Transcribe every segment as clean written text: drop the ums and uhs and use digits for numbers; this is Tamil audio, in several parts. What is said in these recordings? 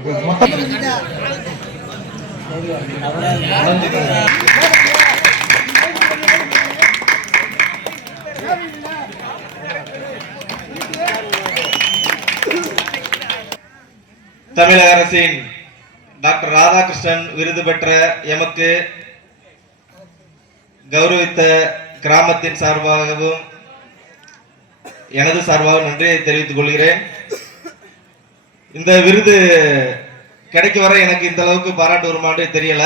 தமிழக அரசின் டாக்டர் ராதாகிருஷ்ணன் விருது பெற்ற எமக்கு கௌரவித்த கிராமத்தின் சார்பாகவும் எனது சார்பாகவும் நன்றியை தெரிவித்துக் கொள்கிறேன். இந்த விருது கிடைக்க வர எனக்கு இந்த அளவுக்கு பாராட்டு வருமானு தெரியல.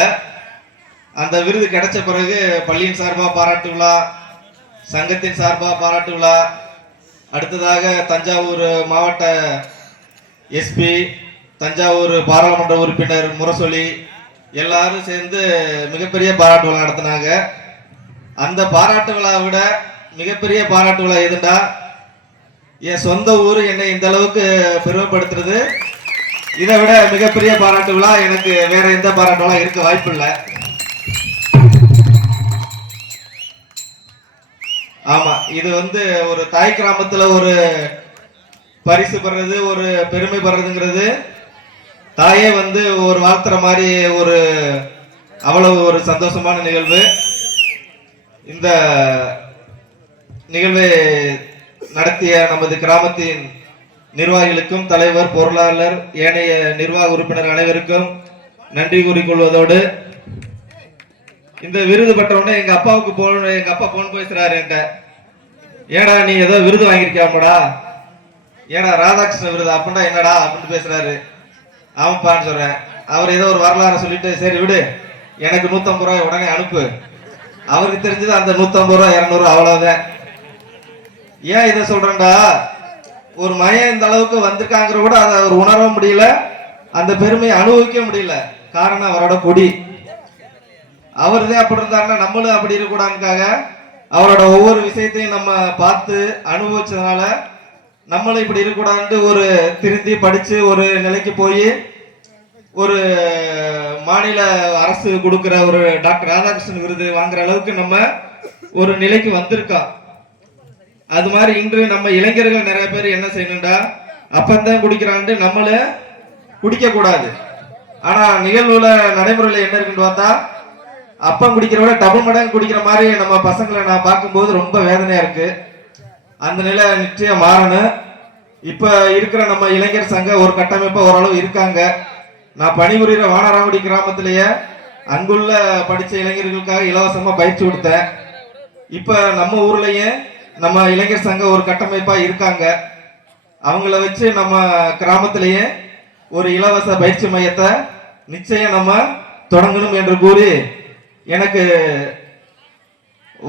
அந்த விருது கிடைச்ச பிறகு பள்ளியின் சார்பாக பாராட்டு விழா, சங்கத்தின் சார்பாக பாராட்டு விழா, அடுத்ததாக தஞ்சாவூர் மாவட்ட எஸ்பி, தஞ்சாவூர் பாராளுமன்ற உறுப்பினர் முரசொலி எல்லாரும் சேர்ந்து மிகப்பெரிய பாராட்டு விழா நடத்தினாங்க. அந்த பாராட்டு விழாவை விட மிகப்பெரிய பாராட்டு விழா எதுண்டா, என் சொந்த ஊர் என்னை இந்த அளவுக்கு பெருமைப்படுத்துறது. இதை விட மிகப்பெரிய பாராட்டு விழா எனக்கு வேற எந்த பாராட்டு விழா இருக்க வாய்ப்பு இல்லை. ஆமா, இது ஒரு தாய் கிராமத்துல ஒரு பரிசு பெறது, ஒரு பெருமை பெறதுங்கிறது தாயே ஒரு வாழ்த்துற மாதிரி அவ்வளவு ஒரு சந்தோஷமான நிகழ்வு. இந்த நிகழ்வை நடத்திய நமது கிராமத்தின் நிர்வாகிகளுக்கும், தலைவர், பொருளாளர், ஏனைய நிர்வாக உறுப்பினர் அனைவருக்கும் நன்றி கூறிக்கொள்வதோடு, இந்த விருது பெற்றவுடனே எங்க அப்பா போன் பேசுறாரு என்கிட்ட, ஏடா நீ ஏதோ விருது வாங்கியிருக்காமடா, ஏடா ராதாகிருஷ்ண விருது அப்படின்னா என்னடா அப்படின்னு பேசுறாரு. ஆமாப்பான்னு சொல்றேன். அவர் ஏதோ ஒரு வரலாறு சொல்லிட்டு, சரி விடு, எனக்கு 150 ரூபாய் உடனே அனுப்பு. அவருக்கு தெரிஞ்சது அந்த 150 ரூபாய் 200 அவ்வளவுதான். ஏன் இதை சொல்றேன்டா, ஒரு மையம் இந்த அளவுக்கு வந்திருக்காங்கிற கூட அதை அவர் உணரவும் முடியல, அந்த பெருமையை அனுபவிக்க முடியல. காரணம் அவரோட கொடி. அவருதான் அப்படி இருந்தாருன்னா நம்மளும் அப்படி இருக்கக்கூடாதுக்காக அவரோட ஒவ்வொரு விஷயத்தையும் நம்ம பார்த்து அனுபவிச்சதுனால நம்மளும் இப்படி இருக்கக்கூடாதுன்ட்டு ஒரு திருந்தி படிச்சு ஒரு நிலைக்கு போய் ஒரு மாநில அரசு கொடுக்கிற ஒரு டாக்டர் ராதாகிருஷ்ணன் விருது வாங்குற அளவுக்கு நம்ம ஒரு நிலைக்கு வந்திருக்கோம். அது மாதிரி இன்று நம்ம இளைஞர்கள் நிறைய பேர் என்ன செய்யணும்டா, அப்பந்தான் குடிக்கிறான்ட்டு நம்மள குடிக்க கூடாது. ஆனா நிகழ்வுல நடைமுறையில என்ன இருக்குன்னு பார்த்தா, அப்பம் குடிக்கிற விட டபுள் மடங்கு குடிக்கிற மாதிரி நம்ம பசங்களை நான் பார்க்கும்போது ரொம்ப வேதனையா இருக்கு. அந்த நிலை நிச்சயம் மாறணும். இப்ப இருக்கிற நம்ம இளைஞர் சங்க ஒரு கட்டமைப்பா ஓரளவு இருக்காங்க. நான் பணிபுரிகிற வானராங்குடி கிராமத்திலேயே அங்குள்ள படிச்ச இளைஞர்களுக்காக இலவசமா பயிற்சி கொடுத்தேன். இப்ப நம்ம ஊர்லயே நம்ம இளைஞர் சங்க ஒரு கட்டமைப்பா இருக்காங்க. அவங்கள வச்சு நம்ம கிராமத்திலேயே ஒரு இலவச பயிற்சி மையத்தை நிச்சயம் நம்ம தொடங்கணும் என்று கூறி எனக்கு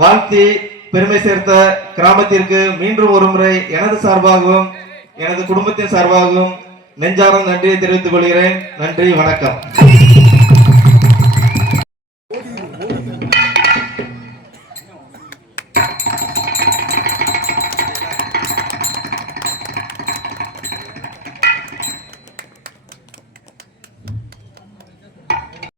வாழ்த்தி பெருமை சேர்த்த கிராமத்திற்கு மீண்டும் ஒரு முறை எனது சார்பாகவும் எனது குடும்பத்தின் சார்பாகவும் நெஞ்சார்ந்த நன்றியை தெரிவித்துக் கொள்கிறேன். நன்றி, வணக்கம்.